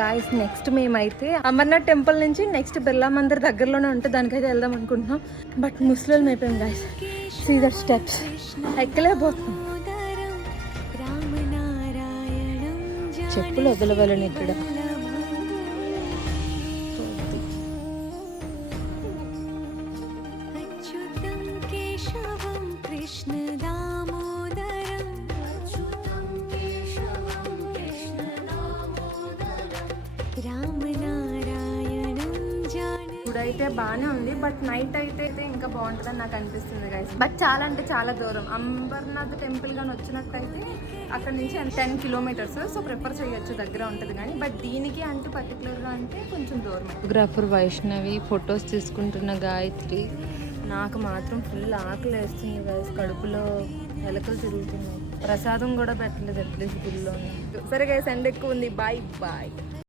Guys next మేమైతే Amarnath temple నుంచి next Birla Mandir దగ్గరలోనే ఉంటే దానికైతే వెళ్దాం అనుకుంటున్నాం. బట్ ముస్లిం అయిపోయాం గాయస్. సీ దట్ స్టెప్స్ ఎక్కలేకపోతున్నాం. చెప్పులు వదలవలని ఇక్కడ. ఇప్పుడైతే బాగానే ఉంది, బట్ నైట్ అయితే ఇంకా బాగుంటుందని నాకు అనిపిస్తుంది గైస్. బట్ చాలా అంటే చాలా దూరం. అమర్నాథ్ టెంపుల్ కానీ వచ్చినట్టయితే అక్కడ నుంచి 10 కిలోమీటర్స్. సో ప్రిఫర్ చేయొచ్చు, దగ్గర ఉంటుంది కానీ. బట్ దీనికి అంటే పర్టికులర్గా అంటే కొంచెం దూరం. ఫోటోగ్రాఫర్ వైష్ణవి ఫొటోస్ తీసుకుంటున్న గాయత్రి. నాకు మాత్రం ఫుల్ ఆకలి వేస్తుంది గైస్. కడుపులో ఎలకలు తిరుగుతున్నాయి. ప్రసాదం కూడా పెట్టలేదు అట్లీస్ట్ గుళ్ళో. సరే గైస్, ఎండ ఎక్కువ ఉంది. Bye bye.